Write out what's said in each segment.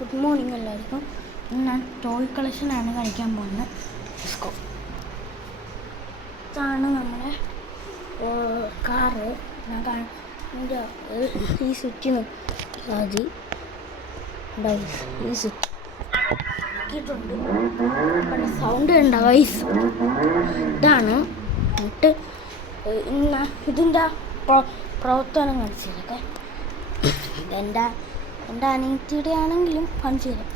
Good morning എല്ലാവർക്കും. ഞാൻ toy കളക്ഷനാണ് കളിക്കാൻ പോകുന്നത്. ഡിസ്കോ ഇതാണ് നമ്മുടെ കാറ്. ഞാൻ ഈ സ്വിച്ച് മതി ഈ സ്വിച്ച് ആക്കിയിട്ടുണ്ട്. സൗണ്ട് ഉണ്ടോ ഗൈസ്? ഇതാണ്. എന്നിട്ട് ഇതിൻ്റെ പ്രവർത്തനം കാണിച്ചതൊക്കെ എൻ്റെ അനിയത്തിയുടെ ആണെങ്കിലും കാണിച്ചു തരാം.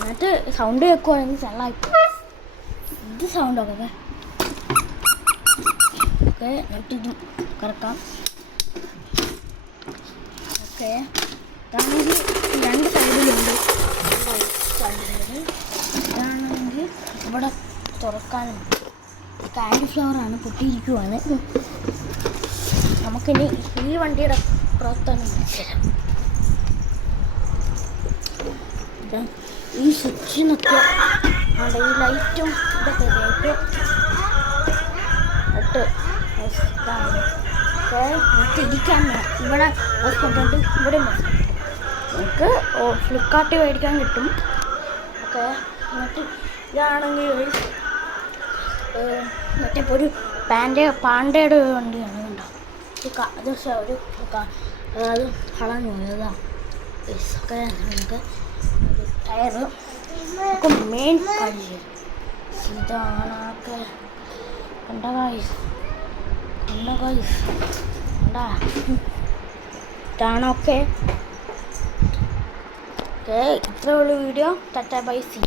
എന്നിട്ട് സൗണ്ട് കേൾക്കുവാണെങ്കിൽ ചെള്ളായി ഇത് സൗണ്ടൊക്കെ ഓക്കെ. എന്നിട്ട് ഇത് കറക്കാം. ഓക്കെ, ഇതാണെങ്കിൽ രണ്ട് സൈഡിലുണ്ട്. ഇതാണെങ്കിൽ ഇവിടെ തുറക്കാനും കാൻഡി ഫ്ലവറാണ്, പൊട്ടിയിരിക്കുവാണ്. നമുക്കിനി ഈ വണ്ടിയുടെ പ്രവർത്തനം മനസ്സിലാക്കാം. ഈ സ്വിച്ചിനൊക്കെ അവിടെ ഈ ലൈറ്റും ഇതൊക്കെ ഇരിക്കാൻ ഇവിടെ ഹോസ്പിറ്റലുണ്ട്, ഇവിടെ നമുക്ക് ഫ്ലിപ്കാർട്ടിൽ മേടിക്കാൻ കിട്ടും. ഓക്കെ, എന്നിട്ട് ഇതാണെങ്കിൽ മറ്റേ ഒരു പാണ്ടയുടെ വണ്ടിയാണ് കണ്ടോ. അത് ഒരു അത് കളഞ്ഞു പോയതാ. ഒക്കെ നമുക്ക് ടയറ് ഒക്കെ മെയിൻ കാര്യം ഇതാണൊക്കെ കണ്ട ഗൈസ് ഇതാണൊക്കെ. ഇത്രയുള്ള വീഡിയോ. Tata bye C.